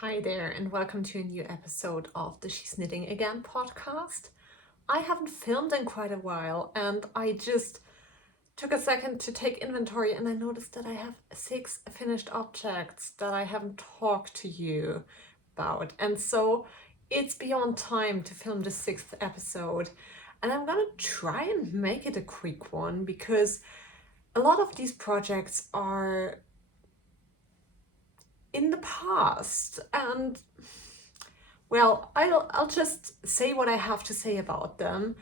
Hi there, and welcome to a new episode of the She's Knitting Again podcast. I haven't filmed in quite a while, and I just took a second to take inventory, and I noticed that I have 6 finished objects that I haven't talked to you about. And so it's beyond time to film the 6th episode, and I'm gonna try and make it a quick one because a lot of these projects are in the past, and well, I'll just say what I have to say about them.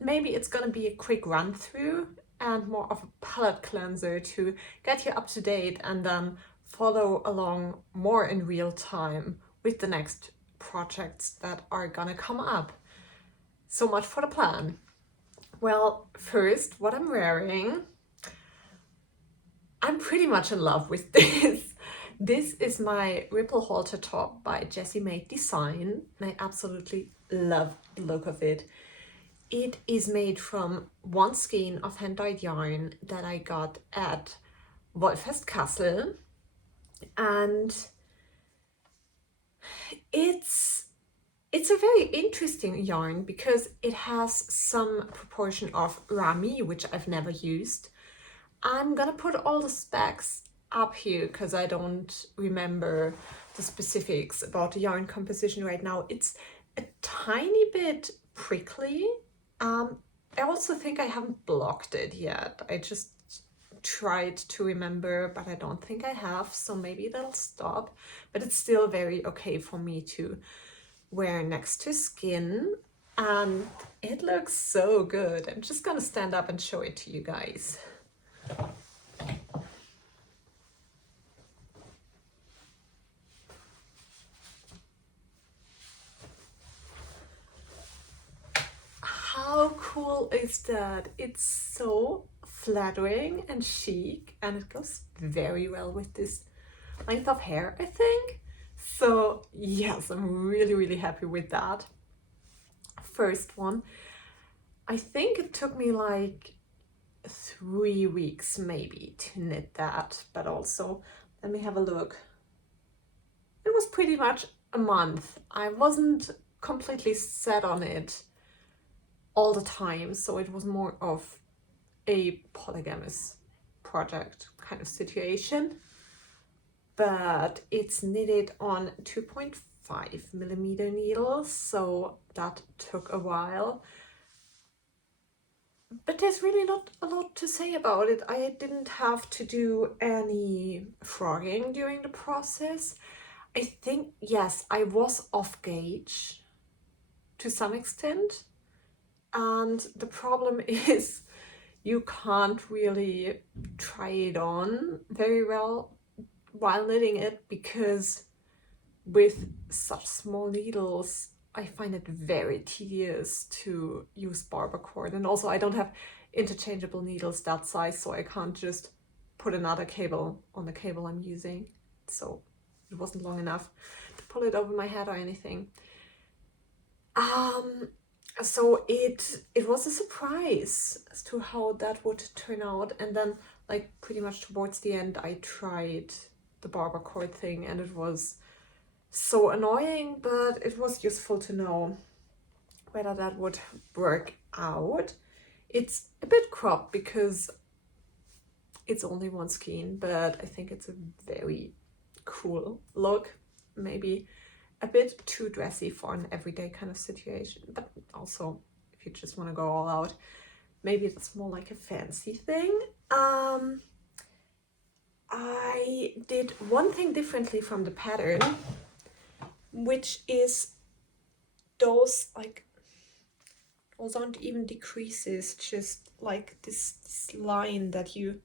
Maybe it's gonna be a quick run through and more of a palette cleanser to get you up to date and then follow along more in real time with the next projects that are gonna come up. So much for the plan. Well, first, what I'm wearing. I'm pretty much in love with this. This is my Ripple Halter top by Jessie Maed Design, and I absolutely love the look of it. It is made from one skein of hand-dyed yarn that I got at Wolfestkastel, and it's a very interesting yarn because it has some proportion of rami, which I've never used. I'm gonna put all the specs up here because I don't remember the specifics about the yarn composition right now. It's a tiny bit prickly. I also think I haven't blocked it yet. I just tried to remember, but I don't think I have, so maybe that'll stop. But it's still very okay for me to wear next to skin, and it looks so good. I'm just gonna stand up and show it to you guys. How cool is that? It's so flattering and chic, and it goes very well with this length of hair, I think. So yes, I'm really happy with that. First one. I think it took me like 3 weeks maybe to knit that, but also let me have a look. It was pretty much a month. I wasn't completely set on it all the time, so it was more of a polygamous project kind of situation. But it's knitted on 2.5 millimeter needles, so that took a while. But there's really not a lot to say about it. I didn't have to do any frogging during the process. I think, yes, I was off gauge to some extent. And the problem is you can't really try it on very well while knitting it because with such small needles, I find it very tedious to use barber cord. And also I don't have interchangeable needles that size, so I can't just put another cable on the cable I'm using. So it wasn't long enough to pull it over my head or anything. So it was a surprise as to how that would turn out. And then like pretty much towards the end, I tried the barber cord thing, and it was so annoying, but it was useful to know whether that would work out. It's a bit cropped because it's only one skein, but I think it's a very cool look. Maybe a bit too dressy for an everyday kind of situation, but also if you just want to go all out, maybe it's more like a fancy thing. I did one thing differently from the pattern, which is those aren't even decreases, just like this line that you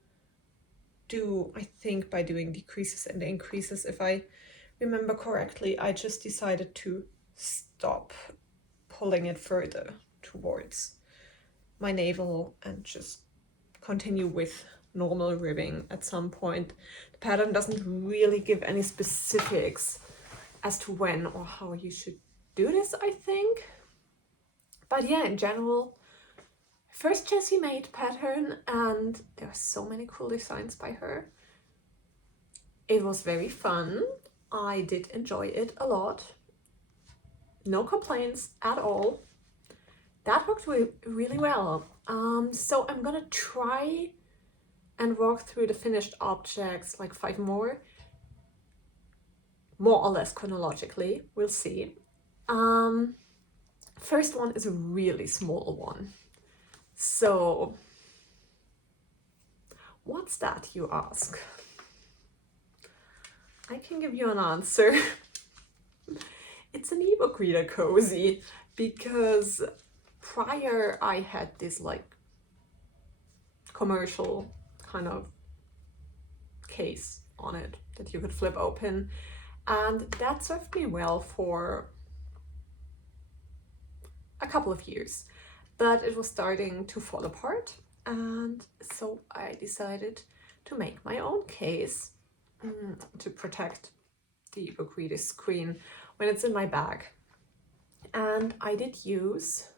do, I think, by doing decreases and increases. If I remember correctly, I just decided to stop pulling it further towards my navel and just continue with normal ribbing at some point. The pattern doesn't really give any specifics as to when or how you should do this, I think. But yeah, in general, first Jessie Maed pattern, and there are so many cool designs by her. It was very fun. I did enjoy it a lot. No complaints at all. That worked really well. So I'm gonna try and walk through the finished objects, like 5 more or less chronologically. We'll see. First one is a really small one. So what's that, you ask? I can give you an answer. It's an ebook reader cozy, because prior I had this like commercial kind of case on it that you could flip open, and that served me well for a couple of years, but it was starting to fall apart, and so I decided to make my own case to protect the ebook reader screen when it's in my bag. And I did use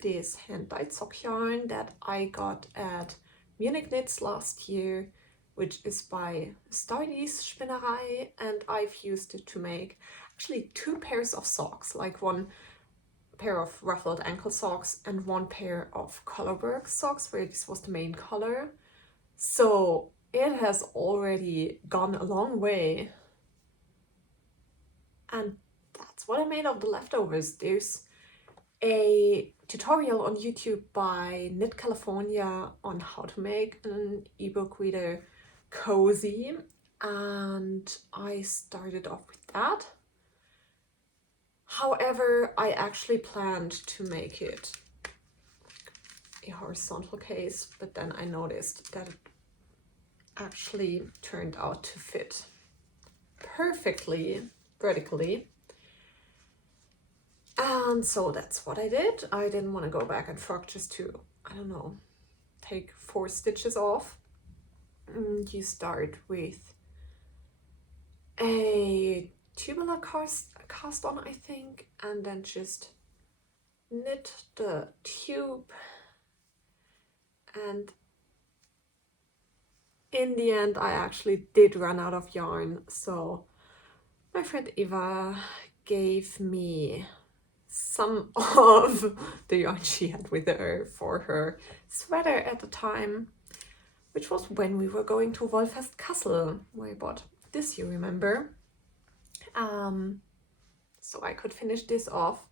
this hand-dyed sock yarn that I got at Munich Knits last year, which is by Stardies Spinnerei, and I've used it to make actually 2 pairs of socks, like 1 pair of ruffled ankle socks and 1 pair of colorwork socks, where this was the main color. So it has already gone a long way, and that's what I made of the leftovers. There's a tutorial on YouTube by Knit California on how to make an ebook reader cozy, and I started off with that. However, I actually planned to make it a horizontal case, but then I noticed that it actually turned out to fit perfectly vertically. And so that's what I did. I didn't want to go back and forth just to, I don't know, take 4 stitches off. You start with a tubular cast on, I think, and then just knit the tube. And in the end, I actually did run out of yarn, so my friend Eva gave me some of the yarn she had with her for her sweater at the time, which was when we were going to Wollfest Kassel, where I bought this, you remember. So I could finish this off.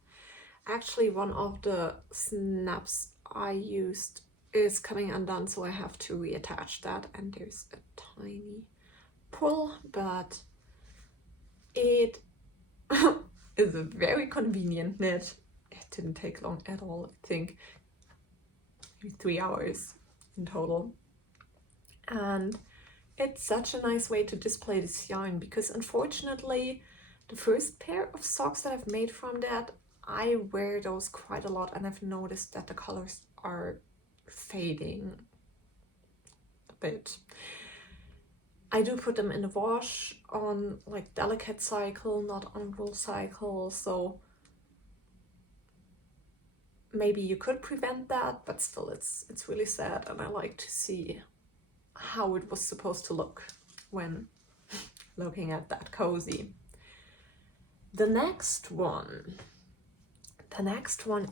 Actually, one of the snaps I used is coming undone, so I have to reattach that, and there's a tiny pull, but it is a very convenient knit. It didn't take long at all. I think maybe 3 hours in total. And it's such a nice way to display this yarn, because unfortunately the first pair of socks that I've made from that, I wear those quite a lot, and I've noticed that the colors are fading a bit. I do put them in the wash on like delicate cycle, not on wool cycle, so maybe you could prevent that, but still it's really sad, and I like to see how it was supposed to look when looking at that cozy. The next one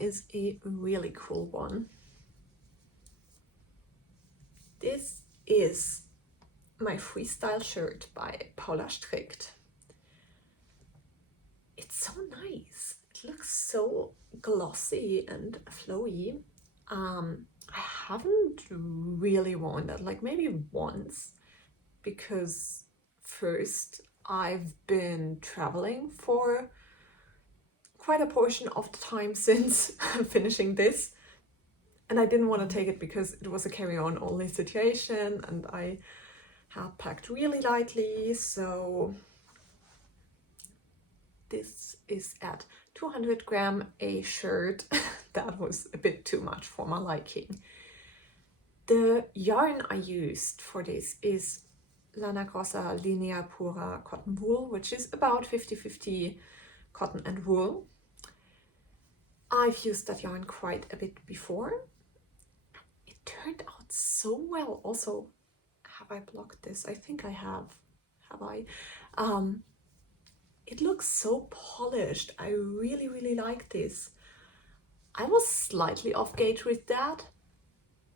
is a really cool one. This is my Freestyle shirt by Paula Strickt. It's so nice. It looks so glossy and flowy. I haven't really worn that, like maybe once, because first I've been traveling for quite a portion of the time since finishing this, and I didn't want to take it because it was a carry-on only situation, and I had packed really lightly, so this is at 200 gram a shirt. That was a bit too much for my liking. The yarn I used for this is Lana Grossa Linea Pura cotton wool, which is about 50-50 cotton and wool. I've used that yarn quite a bit before. It turned out so well. Also, have I blocked this? I think I have. Have I? It looks so polished. I really, really like this. I was slightly off gauge with that.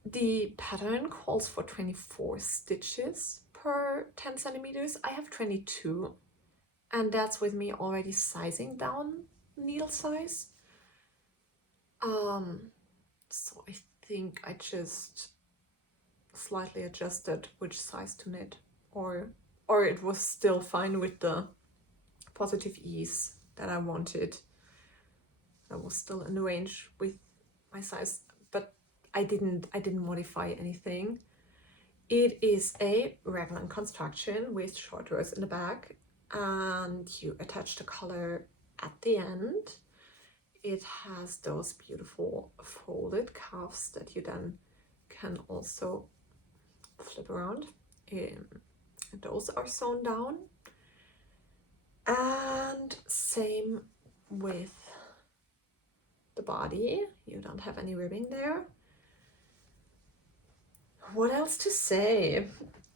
The pattern calls for 24 stitches per 10 centimeters. I have 22, and that's with me already sizing down needle size. So I think I just slightly adjusted which size to knit, or it was still fine with the positive ease that I wanted. I was still in the range with my size, but I didn't modify anything. It is a raglan construction with short rows in the back, and you attach the collar at the end. It has those beautiful folded cuffs that you then can also flip around. Those are sewn down. And same with the body. You don't have any ribbing there. What else to say?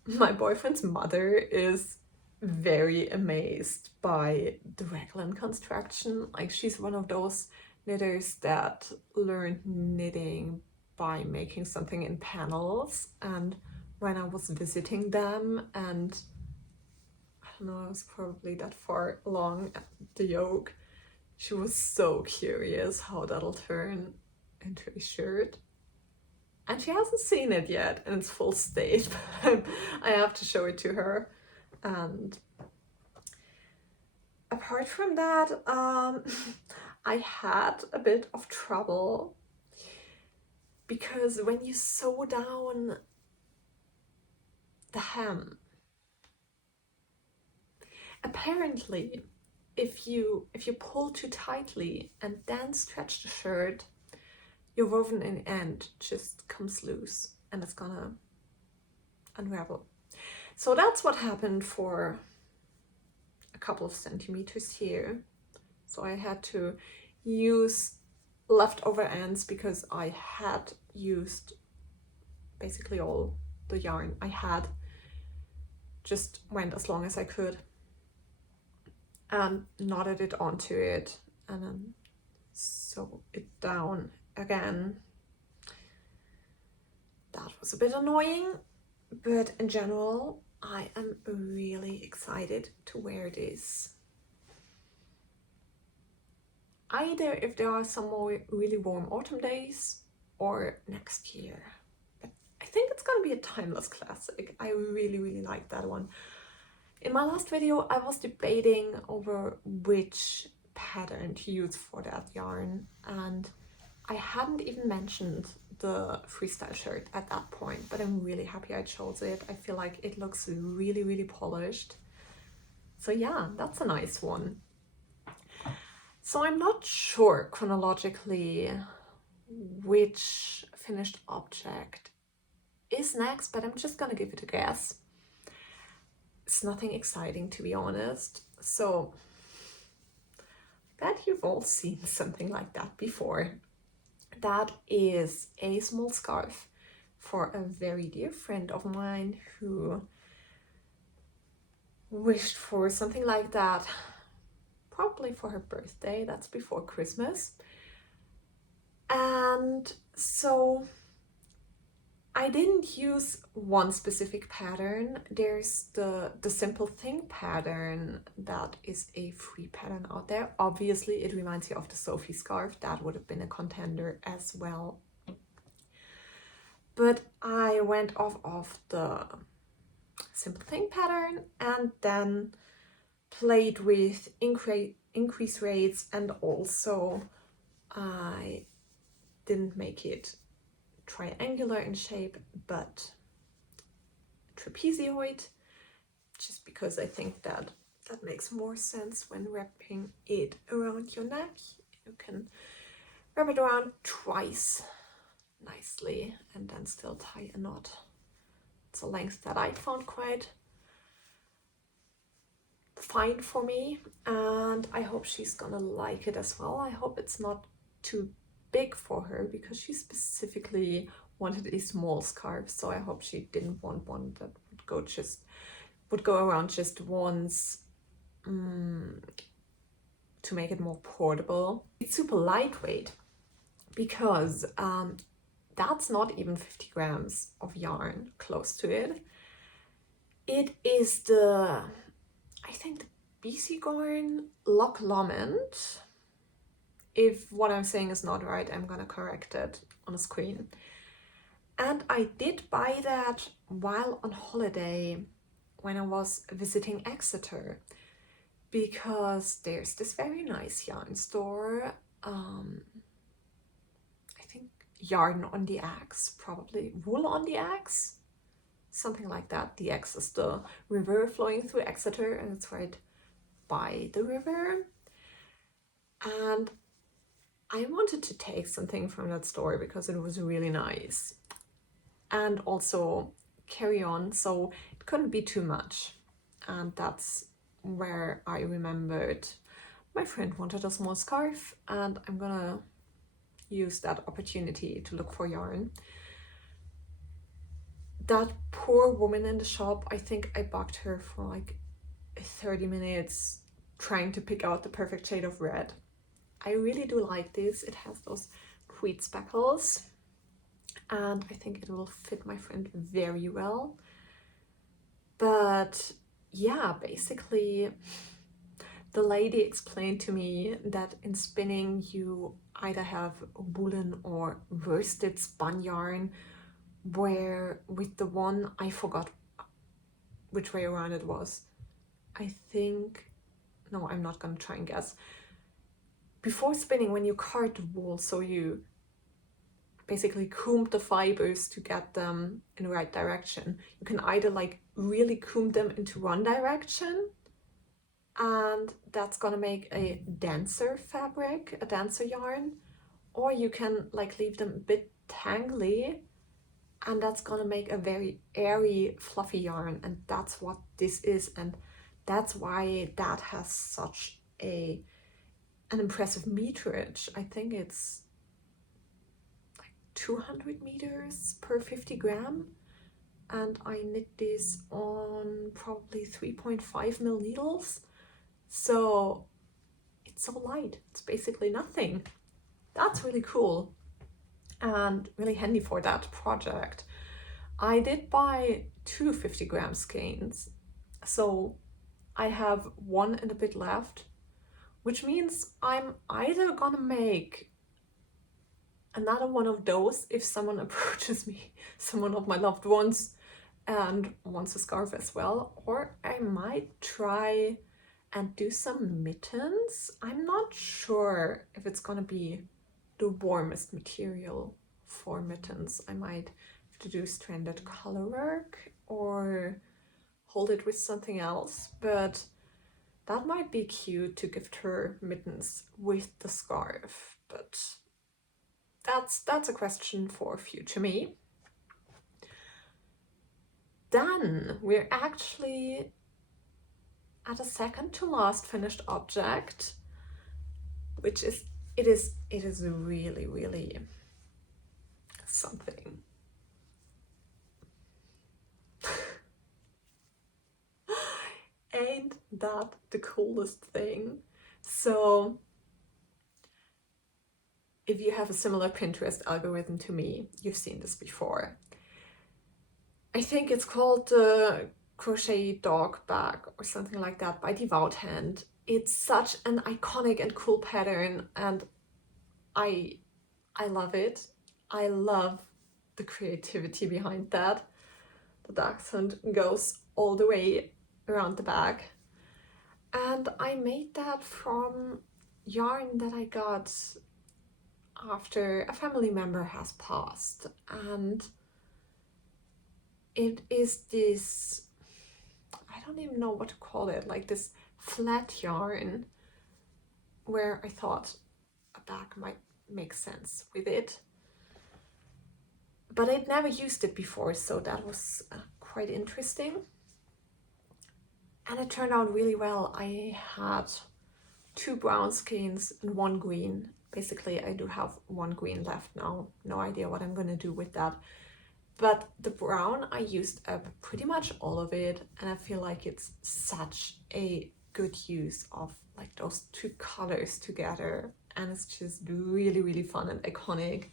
My boyfriend's mother is very amazed by the raglan construction. Like, she's one of those knitters that learned knitting by making something in panels. And when I was visiting them, and I don't know, I was probably that far along at the yoke, she was so curious how that'll turn into a shirt. And she hasn't seen it yet in its full state, but I have to show it to her. And apart from that, I had a bit of trouble because when you sew down the hem, apparently if you pull too tightly and then stretch the shirt, your woven in end just comes loose and it's gonna unravel. So that's what happened for a couple of centimeters here. So I had to use leftover ends because I had used basically all the yarn I had, just went as long as I could and knotted it onto it and then sew it down again. That was a bit annoying, but in general I am really excited to wear this. Either if there are some more really warm autumn days or next year. But I think it's gonna be a timeless classic. I really, really like that one. In my last video, I was debating over which pattern to use for that yarn, and I hadn't even mentioned the freestyle shirt at that point, but I'm really happy I chose it. I feel like it looks really, really polished. So yeah, that's a nice one. So I'm not sure chronologically which finished object is next, but I'm just gonna give it a guess. It's nothing exciting, to be honest. So I bet you've all seen something like that before. That is a small scarf for a very dear friend of mine who wished for something like that, probably for her birthday. That's before Christmas. And so I didn't use one specific pattern. There's the Simple Thing pattern that is a free pattern out there. Obviously, it reminds you of the Sophie scarf. That would have been a contender as well. But I went off of the Simple Thing pattern and then played with increase rates, and also I didn't make it triangular in shape but trapezoid, just because I think that makes more sense when wrapping it around your neck. You can wrap it around twice nicely and then still tie a knot. It's a length that I found quite fine for me, and I hope she's gonna like it as well. I hope it's not too big for her because she specifically wanted a small scarf, so I hope she didn't want one that would go around just once to make it more portable. It's super lightweight because that's not even 50 grams of yarn close to it. It is the, I think, the BC Garn Loch Lomond. If what I'm saying is not right, I'm gonna correct it on the screen. And I did buy that while on holiday when I was visiting Exeter, because there's this very nice yarn store, I think Yarn on the Axe, probably Wool on the Axe, something like that. The Axe is the river flowing through Exeter, and it's right by the river. And I wanted to take something from that store because it was really nice and also carry on, so it couldn't be too much. And that's where I remembered my friend wanted a small scarf, and I'm gonna use that opportunity to look for yarn. That poor woman in the shop, I think I bugged her for like 30 minutes trying to pick out the perfect shade of red. I really do like this. It has those wheat speckles, and I think it will fit my friend very well. But yeah, basically the lady explained to me that in spinning you either have woolen or worsted spun yarn, where with the one, I forgot which way around it was. I think, no, I'm not gonna try and guess. Before spinning, when you card the wool, so you basically comb the fibers to get them in the right direction, you can either like really comb them into one direction, and that's gonna make a denser fabric, a denser yarn, or you can like leave them a bit tangly, and that's gonna make a very airy, fluffy yarn. And that's what this is, and that's why that has such an impressive meterage. I think it's like 200 meters per 50 gram, and I knit this on probably 3.5 mil needles, so it's so light, it's basically nothing. That's really cool and really handy for that project. I did buy 2 50 gram skeins, so I have one and a bit left, which means I'm either gonna make another one of those if someone approaches me, someone of my loved ones, and wants a scarf as well, or I might try and do some mittens. I'm not sure if it's gonna be the warmest material for mittens. I might have to do stranded color work or hold it with something else, but that might be cute to gift her mittens with the scarf. But that's a question for future me. Then we're actually at a second to last finished object, which is it is really something. Ain't that the coolest thing? So if you have a similar Pinterest algorithm to me, you've seen this before. I think it's called the Crochet Dog Bag or something like that by Devout Hand. It's such an iconic and cool pattern, and I love it. I love the creativity behind that. The dachshund goes all the way around the bag. And I made that from yarn that I got after a family member has passed. And it is this, I don't even know what to call it, like this flat yarn, where I thought a bag might make sense with it. But I'd never used it before, so that was quite interesting. And it turned out really well. I had 2 brown skeins and 1 green. Basically, I do have 1 green left now. No idea what I'm gonna do with that. But the brown, I used up pretty much all of it, and I feel like it's such a good use of like those two colors together, and it's just really fun and iconic.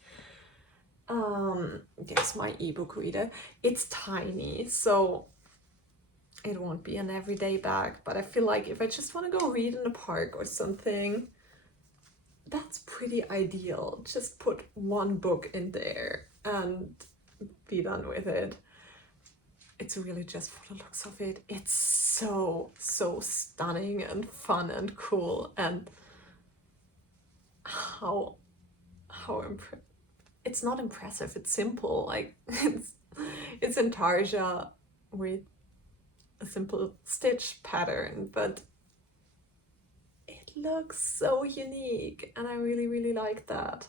There's my ebook reader. It's tiny, so it won't be an everyday bag, but I feel like if I just want to go read in the park or something, that's pretty ideal. Just put one book in there and be done with it. It's really just for the looks of it. It's so stunning and fun and cool, and how it's not impressive, it's simple. Like it's in tarja with a simple stitch pattern, but it looks so unique, and I really like that.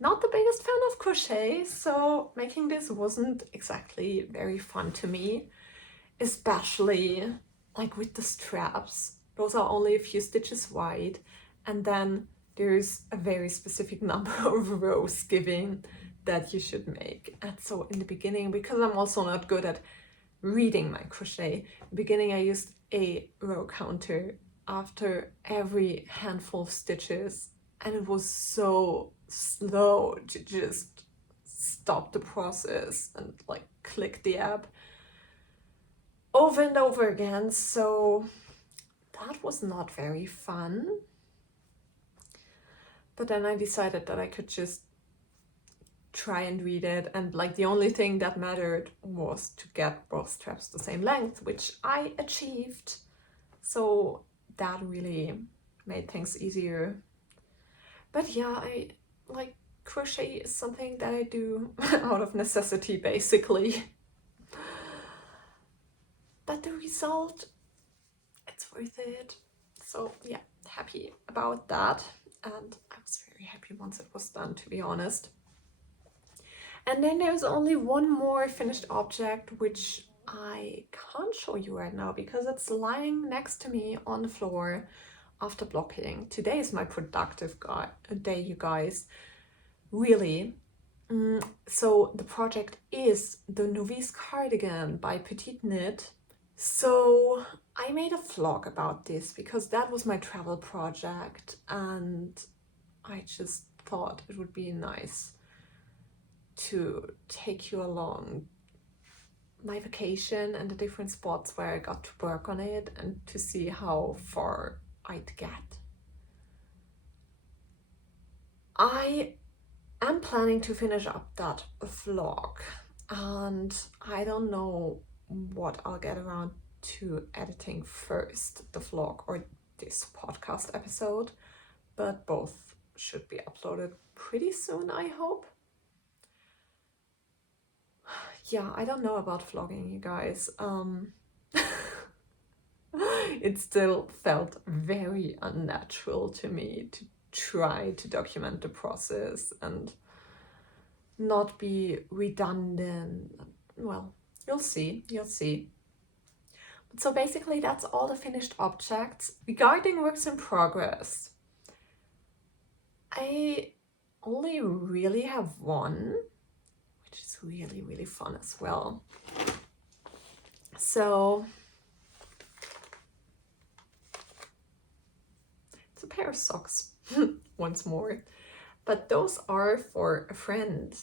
Not the biggest fan of crochet, so making this wasn't exactly very fun to me, especially like with the straps. Those are only a few stitches wide, and then there's a very specific number of rows given that you should make. And so in the beginning, because I'm also not good at reading my crochet, in the beginning I used a row counter after every handful of stitches, and it was so slow to just stop the process and like click the app over and over again. So that was not very fun. But then I decided that I could just try and read it, and like the only thing that mattered was to get both straps the same length, which I achieved. So that really made things easier. But yeah, I like crochet is something that I do out of necessity, basically. But the result, it's worth it. So yeah, happy about that. And I was very happy once it was done, to be honest. And then there's only one more finished object, which I can't show you right now because it's lying next to me on the floor after blocking. Today is my productive day, you guys. Really. So the project is the Novice cardigan by PetiteKnit. So I made a vlog about this because that was my travel project, and I just thought it would be nice to take you along my vacation and the different spots where I got to work on it, and to see how far I'd get. I am planning to finish up that vlog, and I don't know what I'll get around to editing first, the vlog or this podcast episode, but both should be uploaded pretty soon, I hope. Yeah, I don't know about vlogging, you guys. It still felt very unnatural to me to try to document the process and not be redundant. Well, you'll see. So basically that's all the finished objects. Regarding works in progress, I only really have one, which is really fun as well. So it's a pair of socks once more, but those are for a friend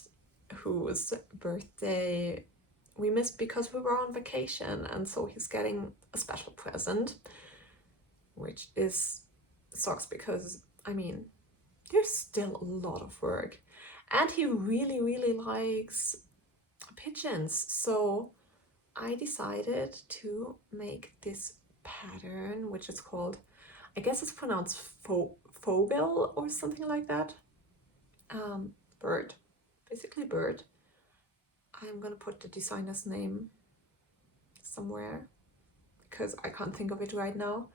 whose birthday we missed because we were on vacation, and so he's getting a special present, which is socks, because I mean there's still a lot of work, and he really likes pigeons. So I decided to make this pattern, which is called, I guess it's pronounced Fågel or something like that. Bird, basically bird. I'm gonna put the designer's name somewhere because I can't think of it right now.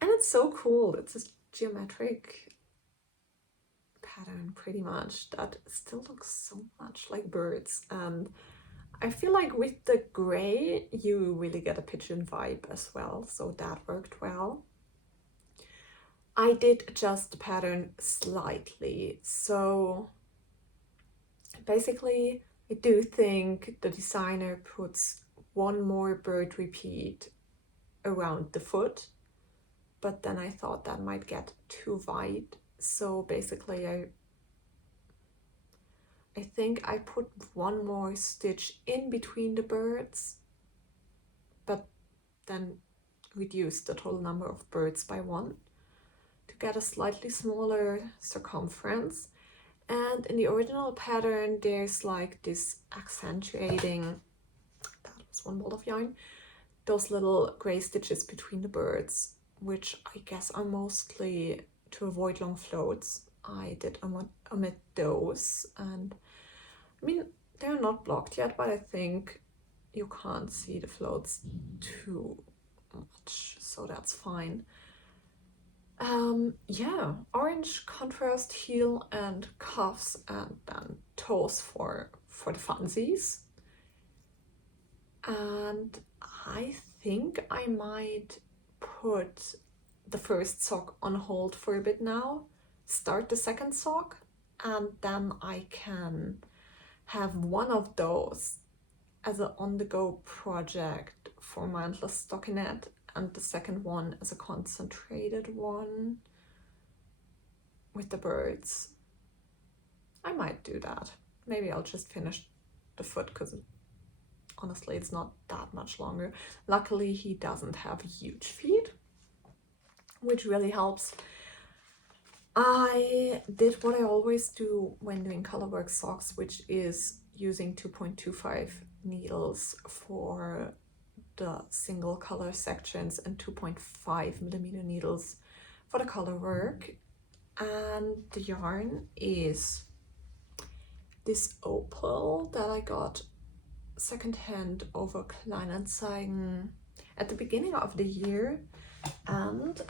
And it's so cool. It's a geometric pattern pretty much that still looks so much like birds. And I feel like with the gray, you really get a pigeon vibe as well. So that worked well. I did adjust the pattern slightly. So basically, I do think the designer puts one more bird repeat around the foot, but then I thought that might get too wide. So basically I think I put one more stitch in between the birds, but then reduced the total number of birds by 1 to get a slightly smaller circumference. And in the original pattern, there's like this accentuating, that was 1 ball of yarn, those little gray stitches between the birds, which I guess are mostly to avoid long floats. I did omit those, and I mean, they're not blocked yet, but I think you can't see the floats too much, so that's fine. Yeah, orange contrast heel and cuffs, and then toes for the funsies. And I think I might put the first sock on hold for a bit now, start the second sock, and then I can have one of those as an on-the-go project for my endless stockinette, and the second one as a concentrated one with the birds. I might do that. Maybe I'll just finish the foot, because honestly it's not that much longer. Luckily he doesn't have huge feet, which really helps. I did what I always do when doing colorwork socks, which is using 2.25 needles for the single color sections and 2.5mm needles for the color work. And the yarn is this opal that I got secondhand over Kleinanzeigen at the beginning of the year, and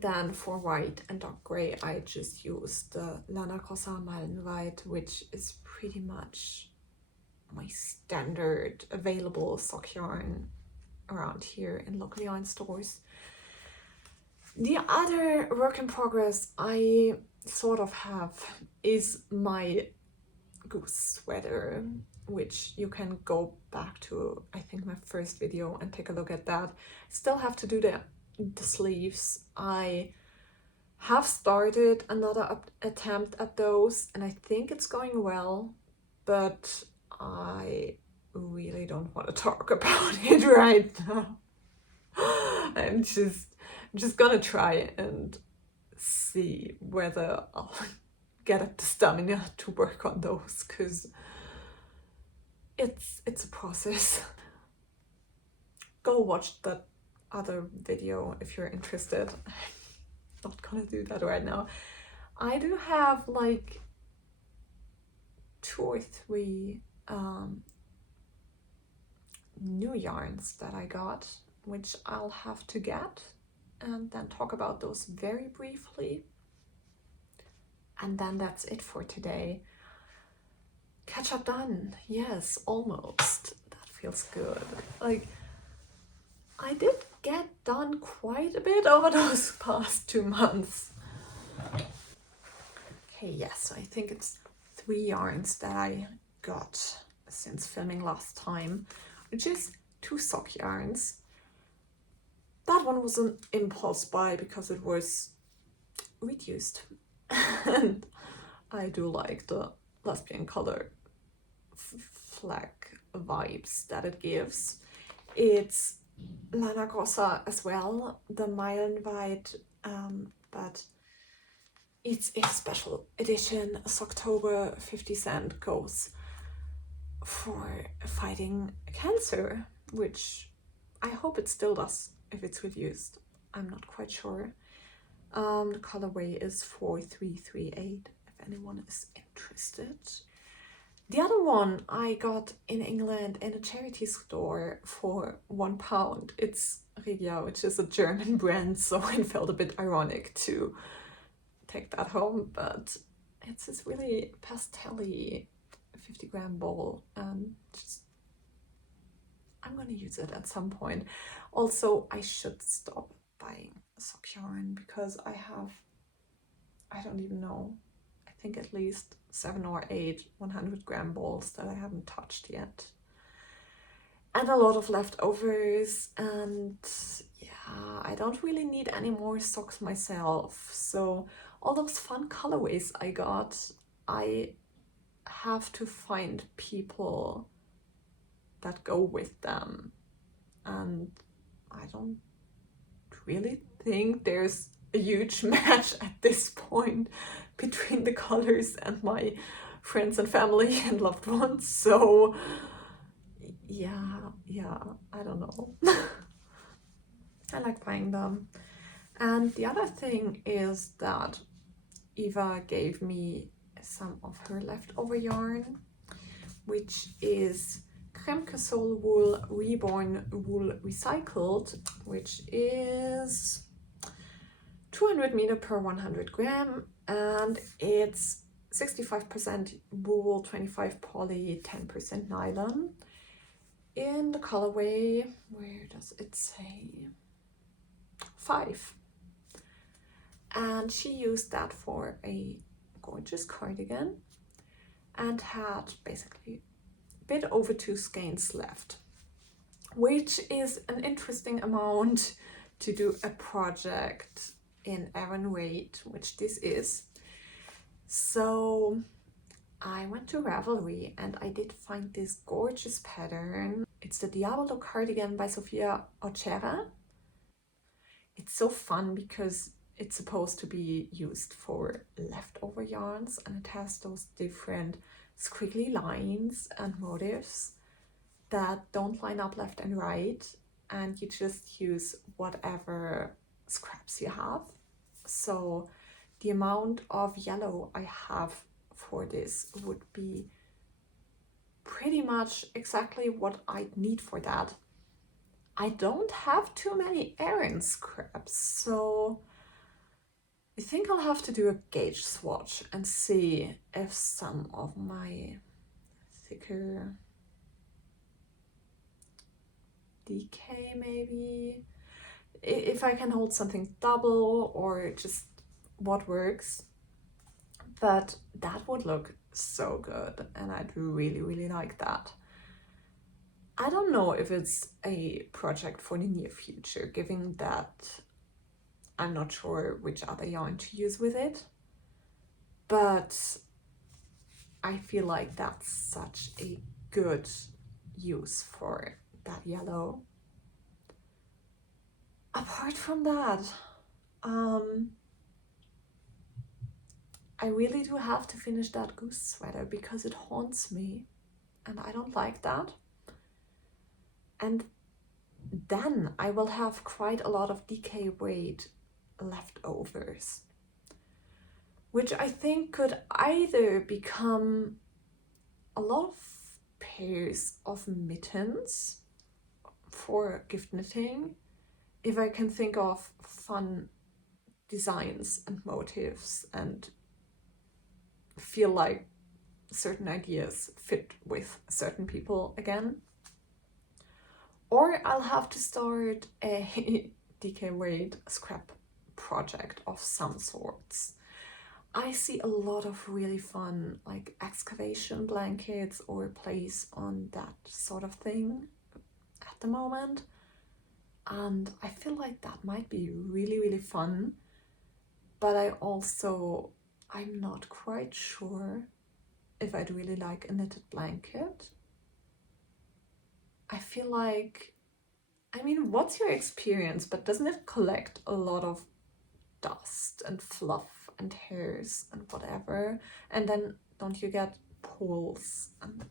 then for white and dark gray I just used the Lana Rosa Meilenweit, which is pretty much my standard available sock yarn around here in local yarn stores. The other work in progress I sort of have is my goose sweater, which you can go back to, I think, my first video and take a look at that. Still have to do the sleeves. I have started another attempt at those and I think it's going well, but I really don't want to talk about it right now. I'm just gonna try and see whether I'll get up the stamina to work on those, because it's a process. Go watch that other video if you're interested. I'm not gonna do that right now. I do have like 2 or 3 new yarns that I got, which I'll have to get and then talk about those very briefly. And then that's it for today. Catch up done. Yes, almost. That feels good. Like, I did get done quite a bit over those past 2 months. Okay, yes, I think it's 3 yarns that I got since filming last time, which is 2 sock yarns. That one was an impulse buy because it was reduced. And I do like the lesbian color flag vibes that it gives. It's Lana Grossa as well, the Meilenweit, but it's a special edition. October 50-cent goes for fighting cancer, which I hope it still does if it's reduced. I'm not quite sure. The colorway is 4338 if anyone is interested. The other one I got in England in a charity store for £1. It's Regia, which is a German brand, so it felt a bit ironic to take that home, but it's this really pastel-y 50-gram ball, and just I'm gonna use it at some point. Also, I should stop buying sock yarn because I don't even know, I think at least 7 or 8 100-gram balls that I haven't touched yet. And a lot of leftovers, and yeah, I don't really need any more socks myself. So all those fun colorways I got, I have to find people that go with them. And I don't really think there's a huge match at this point between the colors and my friends and family and loved ones. So yeah, I don't know. I like buying them. And the other thing is that Eva gave me some of her leftover yarn, which is Crème Cresol Wool Reborn Wool Recycled, which is 200 meter per 100 gram, and it's 65% wool, 25 poly, 10% nylon. In the colorway, where does it say? 5. And she used that for a gorgeous cardigan and had basically a bit over 2 skeins left, which is an interesting amount to do a project in Aran weight, which this is. So I went to Ravelry and I did find this gorgeous pattern. It's the Diabolo cardigan by Sophia Ochera. It's so fun because it's supposed to be used for leftover yarns, and it has those different squiggly lines and motifs that don't line up left and right, and you just use whatever scraps you have. So the amount of yellow I have for this would be pretty much exactly what I'd need for that. I don't have too many Aran scraps, so I think I'll have to do a gauge swatch and see if some of my thicker DK maybe, if I can hold something double or just what works. But that would look so good and I'd really like that. I don't know if it's a project for the near future, given that I'm not sure which other yarn to use with it, but I feel like that's such a good use for that yellow. Apart from that, I really do have to finish that goose sweater because it haunts me and I don't like that. And then I will have quite a lot of DK weight leftovers, which I think could either become a lot of pairs of mittens for gift knitting, if I can think of fun designs and motifs and feel like certain ideas fit with certain people again. Or I'll have to start a DK weight scrap project of some sorts. I see a lot of really fun like excavation blankets or plays on that sort of thing at the moment. And I feel like that might be really fun. But I'm not quite sure if I'd really like a knitted blanket. I feel like, I mean, what's your experience? But doesn't it collect a lot of dust and fluff and hairs and whatever? And then don't you get pulls? And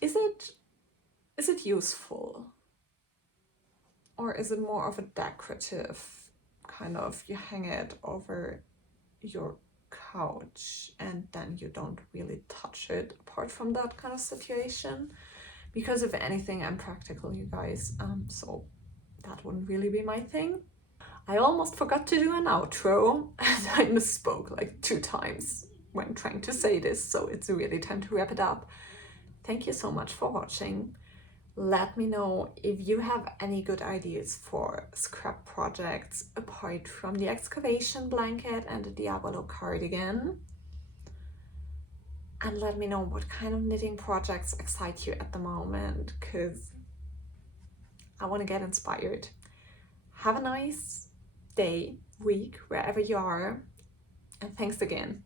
is it useful? Or is it more of a decorative kind of, you hang it over your couch and then you don't really touch it apart from that kind of situation? Because if anything, I'm practical, you guys, so that wouldn't really be my thing. I almost forgot to do an outro and I misspoke like 2 times when trying to say this, so it's really time to wrap it up. Thank you so much for watching. Let me know if you have any good ideas for scrap projects apart from the excavation blanket and the Diabolo cardigan. and let me know what kind of knitting projects excite you at the moment, because I want to get inspired. Have a nice day, week, wherever you are, and thanks again.